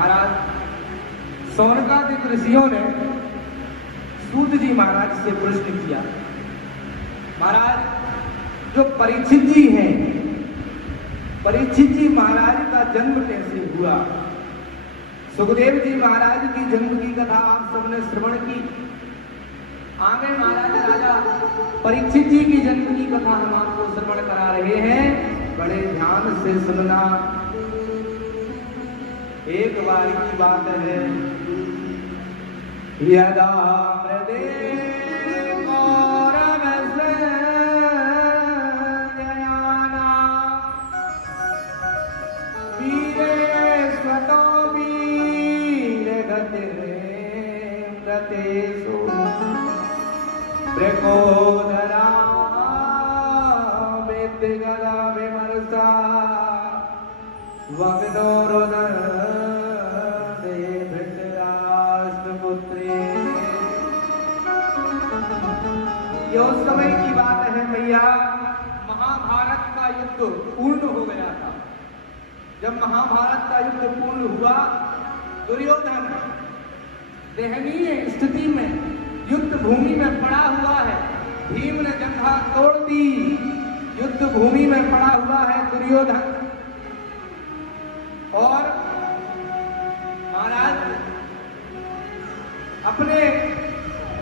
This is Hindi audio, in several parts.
महाराज सौनकादिक ऋषियों ने सूत जी महाराज से प्रश्न किया, महाराज जो परीक्षित जी हैं, परीक्षित जी महाराज का जन्म कैसे हुआ? सुखदेव जी महाराज की जन्म की कथा आप सबने श्रवण की। आगे महाराज राजा परीक्षित जी की जन्म की कथा हम आपको श्रवण करा रहे हैं, बड़े ध्यान से सुनना। एक बार की बात है, यदा प्रकोदरा वेदगदा विमर्शा वग्नोरोदन दे धृतराष्ट्रपुत्रे। ये उस समय की बात है भैया, महाभारत का युद्ध पूर्ण हो गया था। जब महाभारत का युद्ध पूर्ण हुआ, दुर्योधन दयनीय स्थिति में युद्ध भूमि में पड़ा हुआ है। भीम ने जंघा तोड़ दी, युद्ध भूमि में पड़ा हुआ है दुर्योधन। और महाराज अपने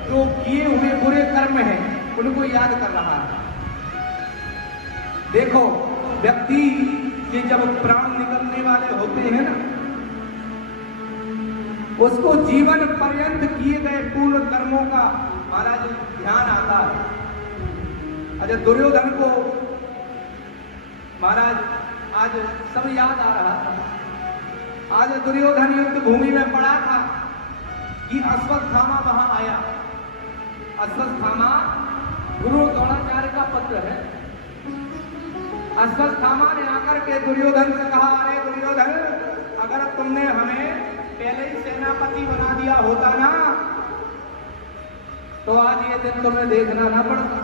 जो किए हुए बुरे कर्म हैं उनको याद कर रहा है। देखो, व्यक्ति के जब प्राण निकलने वाले होते हैं ना, उसको जीवन पर्यंत किए गए पूर्ण कर्मों का महाराज ध्यान आता है। अच्छा, दुर्योधन को महाराज आज सब याद आ रहा था। आज दुर्योधन युद्ध भूमि में पड़ा था कि अश्वत्थामा वहां आया। अश्वत्थामा गुरु द्रोणाचार्य का पुत्र है। अश्वत्थामा ने आकर के दुर्योधन से कहा, अरे दुर्योधन, अगर तुमने हमें पहले ही सेनापति बना दिया होता ना, तो आज ये दिन तुम्हें देखना ना पड़ता।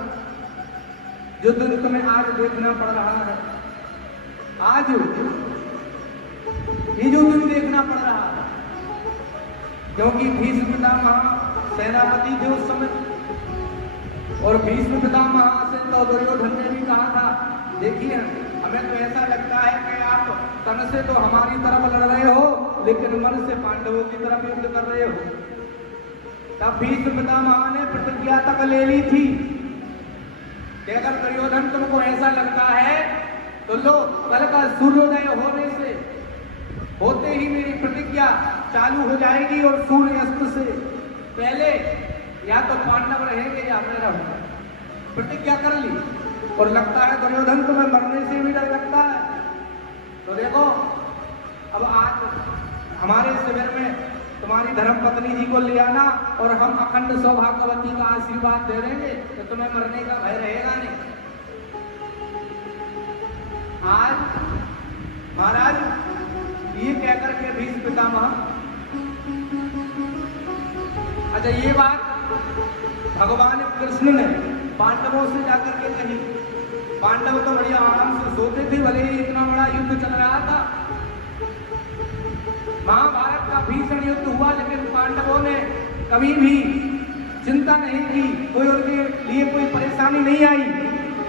जो दिन तुम्हें आज देखना पड़ रहा है, आज ये जो दिन देखना पड़ रहा है, क्योंकि भीष्म पितामह सेनापति थे उस समय। और भीष्म पितामह से तो दुर्योधन ने भी कहा था, देखिए हमें तो ऐसा लगता है कि आप तन से तो हमारी तरफ लड़ रहे हो, लेकिन मन से पांडवों की तरफ युद्ध कर रहे हो। तब भीष्म पितामह ने प्रतिज्ञा तक ले ली थी कि अगर दुर्योधन तुमको ऐसा लगता है तो लो, कल का सूर्योदय होते ही मेरी प्रतिज्ञा चालू हो जाएगी और सूर्यास्त से पहले या तो पांडव रहेंगे या मैं रहूंगा। प्रतिज्ञा कर ली। और लगता है दुर्योधन तुम्हें मरने से भी डर लगता है। तो देखो, अब आज हमारे शिविर में तुम्हारी धर्मपत्नी जी को ले आना और हम अखंड सौभाग्यवती का आशीर्वाद दे देंगे, तो तुम्हें मरने का भय रहेगा नहीं। आज महाराज ये कहकर के भीष्म पितामह, अच्छा ये बात भगवान कृष्ण ने पांडवों से जाकर के कही। पांडव तो बढ़िया आराम से सोते थे, भले ही इतना बड़ा युद्ध चल रहा था, महाभारत का भीषण युद्ध हुआ, लेकिन पांडवों ने कभी भी चिंता नहीं की, कोई उनके लिए कोई परेशानी नहीं आई।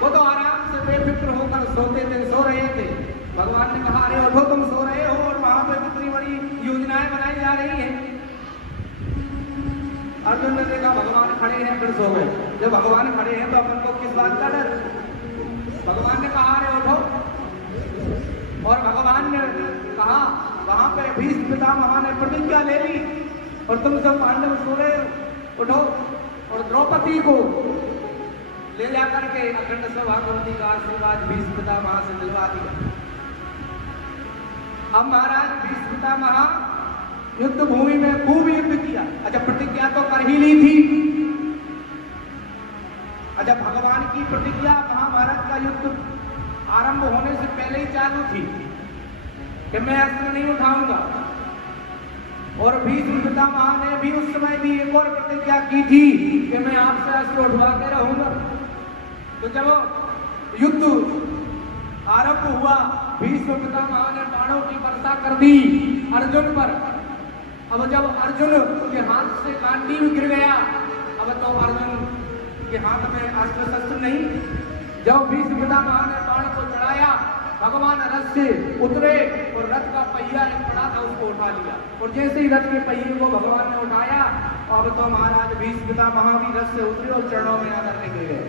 वो तो आराम से बेफिक्र होकर सोते थे, सो रहे थे। भगवान ने कहा, अरे उठो, तुम सो रहे हो और वहां पर कितनी बड़ी योजनाएं बनाई जा रही हैं। अर्जुन ने देखा भगवान खड़े हैं, फिर सो गए। जब भगवान खड़े हैं तो अपन को किस बात का डर? भगवान ने कहा, अरे उठो। और भगवान ने कहा, वहां पे भीष्म पितामह ने प्रतिज्ञा ले ली और तुम सब पांडव सो रहे हो, उठो। और द्रौपदी को ले जाकर के अखंड सौभाग्यवती का आशीर्वाद भीष्म पितामह से दिलवा दिया। अब महाराज भीष्म पितामह युद्ध भूमि में खूब युद्ध किया। अच्छा, प्रतिज्ञा तो कर ही ली थी। अच्छा, भगवान की प्रतिज्ञा महाभारत का युद्ध आरंभ होने से पहले ही चालू थी कि मैं अस्त्र नहीं उठाऊंगा। और भीष्म पितामह ने भी उस समय भी एक और प्रतिज्ञा की थी कि मैं आपसे अस्त्र उठवा के रहूंगा। तो जब युद्ध आरंभ हुआ, भीष्म पितामह ने बाणों की वर्षा कर दी अर्जुन पर। अब जब अर्जुन के हाथ से गांडीव गिर गया, अब तो अर्जुन के हाथ में अस्त्र शस्त्र नहीं। जब भीष्म पितामह ने बाण को चढ़ाया, भगवान रथ से उतरे और रथ का पहिया एक पड़ा था उसको उठा लिया, और जैसे ही रथ के पहिए को भगवान ने उठाया, अब तो महाराज भीष्म पितामह भी रथ से उतरे और चरणों में आकर के गिर गए।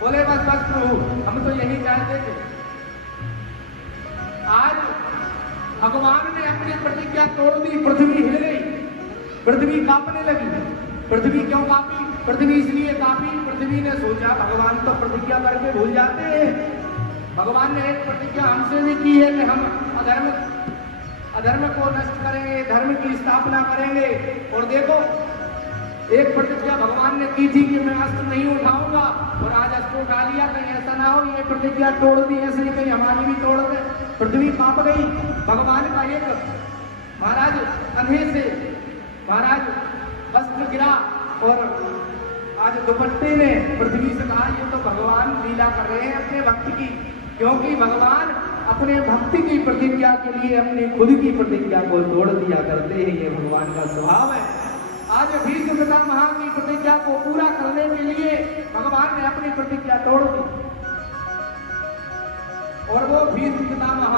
बोले बस बस प्रभु, हम तो यही चाहते थे। आज भगवान ने अपनी प्रतिज्ञा तोड़ दी, पृथ्वी हिल गई, पृथ्वी कांपने लगी। पृथ्वी क्यों कांपी? पृथ्वी इसलिए कांपी, पृथ्वी ने सोचा भगवान तो प्रतिज्ञा करके भूल जाते हैं। भगवान ने एक प्रतिज्ञा हमसे भी की है कि हम अधर्म को नष्ट करेंगे, धर्म की स्थापना करेंगे। और देखो, एक प्रतिज्ञा भगवान ने की थी कि मैं अस्त्र नहीं उठाऊंगा, और आज अस्त्र उठा लिया। कहीं ऐसा ना हो ये प्रतिज्ञा तोड़ दी, ऐसे ही कहीं हमारी भी तोड़ दे। पृथ्वी कांप गई। भगवान का एक महाराज कंधे से महाराज वस्त्र गिरा, और आज दुपट्टे ने पृथ्वी से कहा ये तो भगवान लीला कर रहे हैं अपने भक्त की, क्योंकि भगवान अपने भक्ति की प्रतिज्ञा के लिए अपनी खुद की प्रतिज्ञा को तोड़ दिया करते हैं। ये भगवान का स्वभाव है। आज भीष्म पितामह की प्रतिज्ञा को पूरा करने के लिए भगवान ने अपनी प्रतिज्ञा तोड़ दी, और वो भीष्म पितामह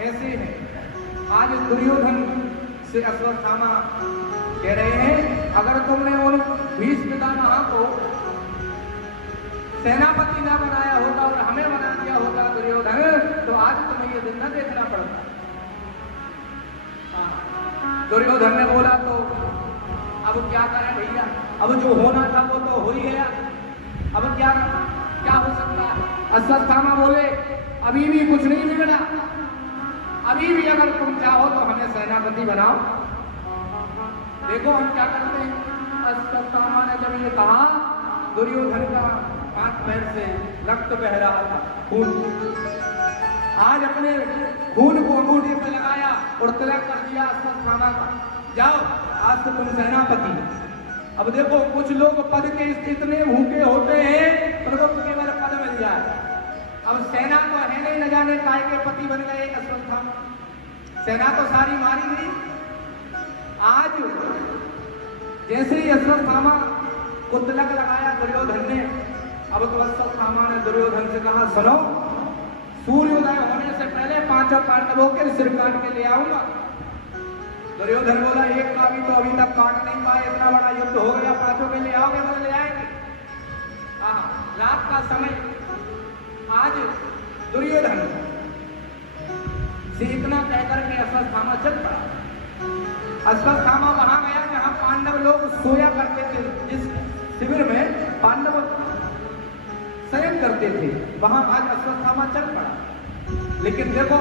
ऐसे हैं। आज दुर्योधन से अश्वत्थामा कह रहे हैं, अगर तुमने उन भीष्म पितामह को सेनापति ना बनाया होता और हमें बना दिया होता दुर्योधन, तो आज तुम्हें ये दिन न देखना पड़ता। दुर्योधन ने बोला तो अब क्या करें भैया, अब जो होना था वो तो हो ही गया, अब क्या हो सकता है। अश्वत्थामा बोले अभी भी कुछ नहीं बिगड़ा, अभी भी अगर तुम चाहो तो हमें सेनापति बनाओ, देखो हम क्या करते हैं। अश्वत्थामा ने जब ये कहा, दुर्योधन का हाथ पैर से रक्त बह रहा था, खून। आज अपने खून को अंगूठे पे लगाया और तिलक कर दिया अश्वत्थामा का, जाओ आज तो तुम सेनापति। अब देखो, कुछ लोग पद के इतने भूखे होते हैं उनको केवल पद मिल जाए। अब सेना तो है नहीं, न जाने काय के पति बन गए अश्वत्थामा, सेना तो सारी मारी गई। आज जैसे ही अश्वत्थामा को तिलक लगाया दुर्योधन ने, अब तो अश्वत्थामा ने दुर्योधन से कहा, सुनो, सूर्योदय होने से पहले पांचों पांडवों के सिर काट के ले आऊंगा। दुर्योधन बोला एक का भी तो अभी तक काट नहीं पाए, इतना बड़ा युद्ध हो गया, पांचों के ले आओगे? बोले ले आएंगे। रात का समय, आज दुर्योधन से इतना कहकर के अश्वत्थामा चल पड़ा। अश्वत्थामा वहां गया जहां पांडव लोग सोया करते थे, जिस शिविर में पांडव शयन करते थे, वहां आज अश्वत्थामा चल पड़ा। लेकिन देखो,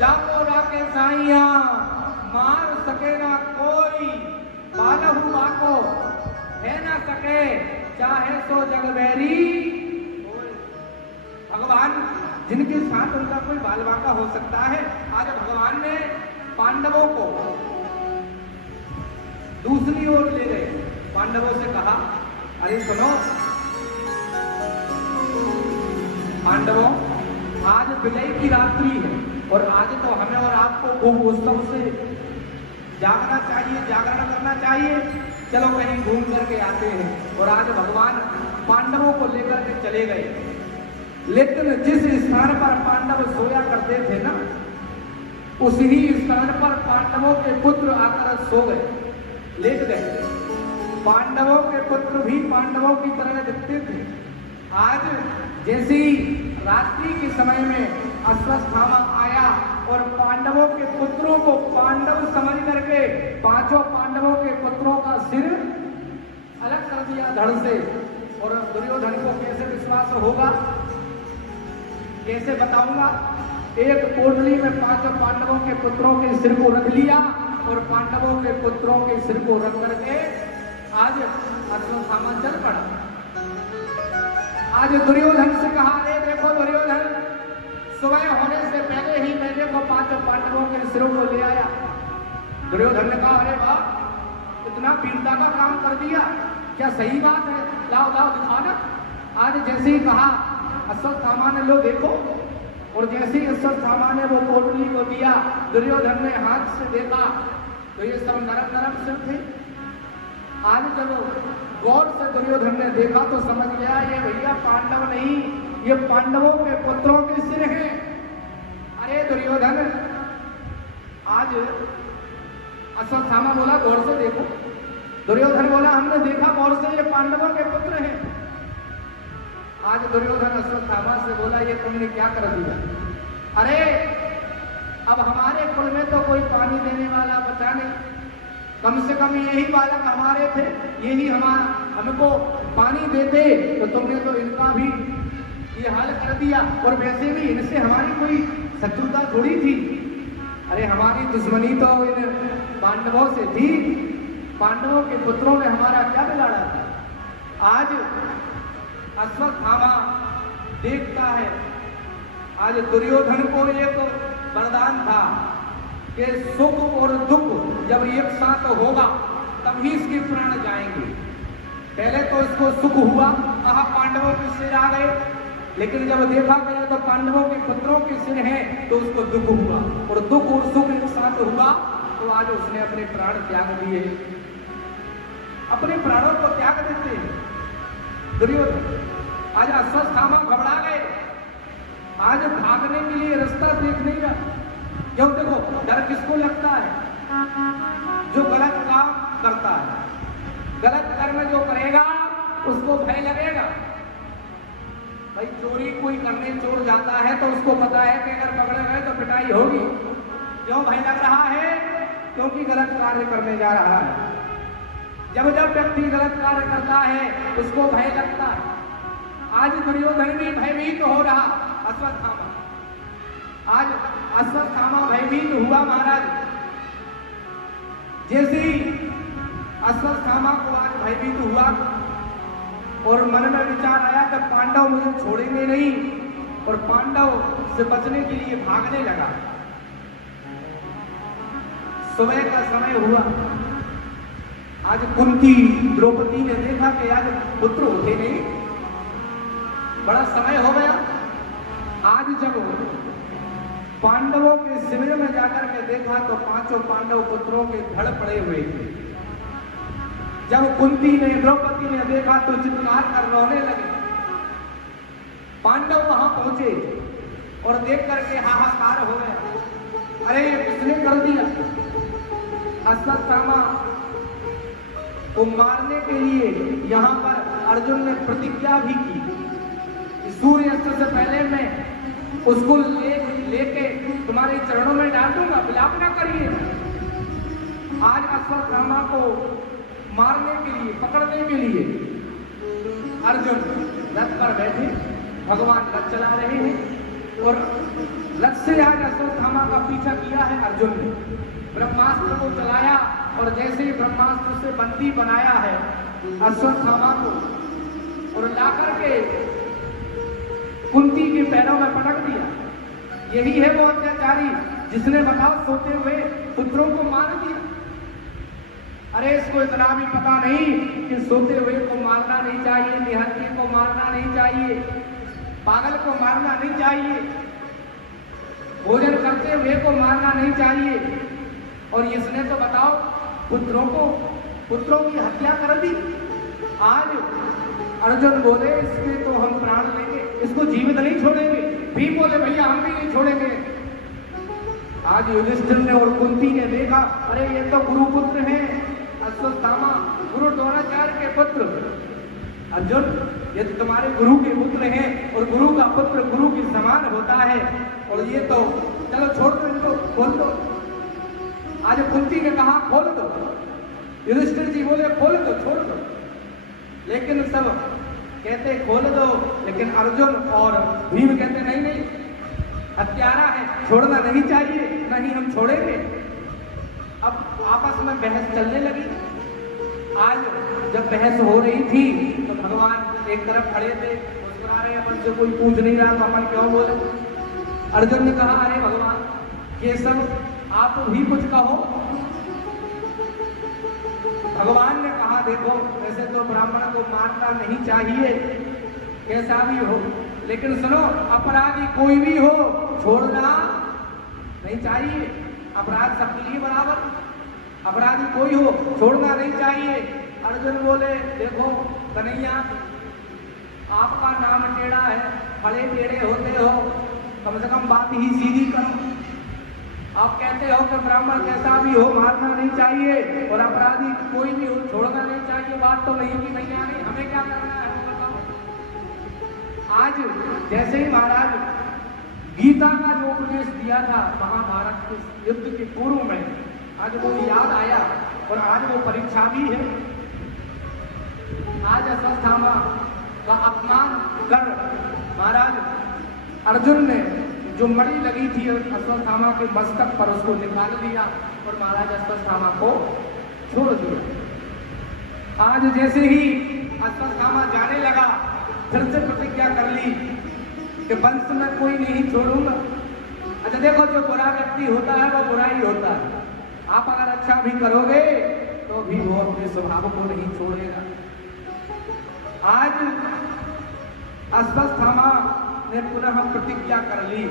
जाको राके साइया मार सके ना कोई, बालहु बाको है ना सके, चाहे सो जग बैरी। भगवान जिनके साथ उनका कोई बाल बाका हो सकता है, आज भगवान ने पांडवों को दूसरी ओर ले गए। पांडवों से कहा, अरे सुनो पांडवों, आज विजय की रात्रि है और आज तो हमें और आपको खूब उत्सव से जागना चाहिए, जागरण करना चाहिए। चलो कहीं घूम करके आते हैं। और आज भगवान पांडवों को लेकर के चले गए। लेकिन जिस स्थान पर पांडव सोया करते थे ना, उसी स्थान पर पांडवों के पुत्र आकर सो गए, लेट गए। पांडवों के पुत्र भी पांडवों की तरह दिखते थे। आज जैसी रात्रि के समय में अश्वत्थामा आया और पांडवों के पुत्रों को पांडव समझ करके पांचों पांडवों के पुत्रों का सिर अलग कर दिया धड़ से। और दुर्योधन को कैसे विश्वास होगा, कैसे बताऊंगा। एक कोठरी में पांचों पांडवों के पुत्रों के सिर को रख लिया और पांडवों के पुत्रों के सिर को रख करके आज अश्वत्थामा चल पड़ा। आज दुर्योधन से कहा, अरे देखो दुर्योधन, सुबह होने से पहले ही मैंने को पांचों पांडवों के सिरों को ले आया। दुर्योधन ने कहा, अरे वाह, इतना वीरता का काम कर दिया, क्या सही बात है, लाओ लाओ दिखाना। आज जैसे ही कहा अश्वत्थामा ने, लो देखो, और जैसे ही अश्वत्थामा ने वो पोटली को दिया, दुर्योधन ने हाथ से देखा तो ये सब नरम नरम सिर थे। आज जब गौर से दुर्योधन ने देखा तो समझ गया ये भैया पांडव नहीं, ये पांडवों के पुत्रों के सिर हैं। अरे दुर्योधन, आज अश्वत्थामा बोला गौर से देखो। दुर्योधन बोला हमने देखा गौर से, ये पांडवों के पुत्र हैं। आज दुर्योधन अश्वत्थामा से बोला ये तुमने क्या कर दिया? अरे अब हमारे कुल में तो कोई पानी देने वाला बचा नहीं, कम से कम यही बालक हमारे थे, यही हमको पानी देते तो तुमने तो इनका भी ये हाल कर दिया। और वैसे भी इनसे हमारी कोई शत्रुता थोड़ी थी। अरे हमारी दुश्मनी तो इन पांडवों से थी, पांडवों के पुत्रों ने हमारा क्या बिगाड़ा था? आज अश्वत्थामा देखता है, आज दुर्योधन को एक वरदान था कि सुख और दुख जब एक साथ होगा तभी इसके प्राण जाएंगे। पहले तो इसको सुख हुआ, कहा पांडवों के सिर आ गए, लेकिन जब देखा गया तो पांडवों के पुत्रों के सिर हैं तो उसको दुख हुआ, और दुख और सुख एक साथ हुआ तो आज उसने अपने प्राण त्याग दिए। अपने प्राणों को त्याग देते हैं दुर्योधन। आज अश्वत्थामा घबरा गए, आज भागने के लिए रास्ता देख नहीं रहा। क्यों? देखो डर किसको लगता है? जो गलत काम करता है, गलत कर्म जो करेगा उसको भय लगेगा। भाई चोरी कोई करने चोर जाता है तो उसको पता है कि अगर पकड़े गए तो पिटाई होगी। क्यों भय लग रहा है? क्योंकि गलत कार्य करने जा रहा है। जब जब व्यक्ति गलत कार्य करता है उसको भय लगता है। आज दुर्योधन भी भयभीत हो रहा, अश्वत्थामा। आज अश्वत्थामा भयभीत हुआ महाराज। जैसे ही अश्वत्थामा को आज भयभीत हुआ और मन में विचार आया कि पांडव मुझे छोड़ेंगे नहीं, और पांडव से बचने के लिए भागने लगा। सुबह का समय हुआ, आज कुंती द्रौपदी ने देखा कि आज पुत्र होते नहीं, बड़ा समय हो गया। आज जब पांडवों के शिविर में जाकर के देखा तो पांचों पांडव पुत्रों के धड़ पड़े हुए थे। जब कुंती ने द्रौपदी ने देखा तो चित्कार कर रोने लगे। पांडव वहां पहुंचे और देख करके हाहाकार हो गया। अरे किसने कर दिया? अश्वत्थामा को मारने के लिए यहां पर अर्जुन ने प्रतिज्ञा भी की, सूर्य अस्त से पहले मैं उसको लेके तुम्हारे चरणों में डाल दूंगा, विलाप ना करिए। आज अश्वत्थामा को मारने के लिए, पकड़ने के लिए अर्जुन रथ पर बैठे, भगवान रथ चला रहे हैं और रथ से आज अश्वत्थामा का पीछा किया है अर्जुन ने। ब्रह्मास्त्र को चलाया और जैसे ही ब्रह्मास्त्र से बंदी बनाया है अश्वत्थामा को और ला करके कुंती के पैरों में पटक दिया। यही है वो अत्याचारी जिसने बताओ सोते हुए पुत्रों को मार दिया। अरे इसको इतना भी पता नहीं कि सोते हुए को मारना नहीं चाहिए, निहत्थे को मारना नहीं चाहिए, पागल को मारना नहीं चाहिए, भोजन करते हुए को मारना नहीं चाहिए। और इसने तो बताओ पुत्रों की हत्या कर दी। आज अर्जुन बोले इसके तो हम प्राण लेंगे, इसको जीवित नहीं छोड़ेंगे। भीम बोले भैया हम भी नहीं छोड़ेंगे। आज युधिष्ठिर ने और कुंती ने देखा, अरे ये तो गुरुपुत्र हैं, अश्वत्थामा गुरु द्रोणाचार्य के पुत्र। अर्जुन ये तो तुम्हारे गुरु के पुत्र हैं और गुरु का पुत्र गुरु के समान होता है, और ये तो चलो छोड़ दो, इनको खोल दो। आज कुंती ने कहा खोल दो, युधिष्ठिर जी बोले खोल दो, छोड़ दो, लेकिन सब कहते खोल दो, लेकिन अर्जुन और भीम कहते नहीं नहीं, हत्यारा है, छोड़ना नहीं चाहिए, नहीं हम छोड़ेंगे। अब आपस में बहस चलने लगी। आज जब बहस हो रही थी तो भगवान एक तरफ खड़े थे, मुस्कुरा रहे, अपन से कोई पूछ नहीं रहा तो अपन क्यों बोले। अर्जुन ने कहा अरे भगवान ये सब आप भी कुछ कहो। भगवान ने कहा देखो वैसे तो ब्राह्मण को मारना नहीं चाहिए, कैसा भी हो, लेकिन सुनो, अपराधी कोई भी हो छोड़ना नहीं चाहिए। अपराध सबके लिए बराबर, अपराधी कोई हो छोड़ना नहीं चाहिए। अर्जुन बोले देखो कन्हैया, आपका नाम टेढ़ा है, फड़े टेढ़े होते हो, कम से कम बात ही सीधी करो। आप कहते हो कि ब्राह्मण कैसा भी हो मारना नहीं चाहिए और अपराधी कोई भी हो छोड़ना नहीं चाहिए, बात तो नहीं की भैया नहीं, हमें क्या करना है बताओ। आज जैसे ही महाराज गीता का जो उपदेश दिया था महाभारत के युद्ध के पूर्व में, आज वो याद आया और आज वो परीक्षा भी है। आज अश्वत्थामा का अपमान कर महाराज अर्जुन ने जो मणि लगी थी अश्वत्थामा के मस्तक पर उसको निकाल दिया और महाराज अश्वत्थामा को छोड़ दिया। आज जैसे ही अश्वत्थामा जाने लगा, फिर से प्रतिज्ञा कर ली कि वंश में कोई नहीं छोड़ूंगा। अच्छा देखो, जो बुरा व्यक्ति होता है वो बुरा ही होता है। आप अगर अच्छा भी करोगे तो भी वो अपने स्वभाव को नहीं छोड़ेगा। आज अश्वत्थामा ने पुनः प्रतिज्ञा कर ली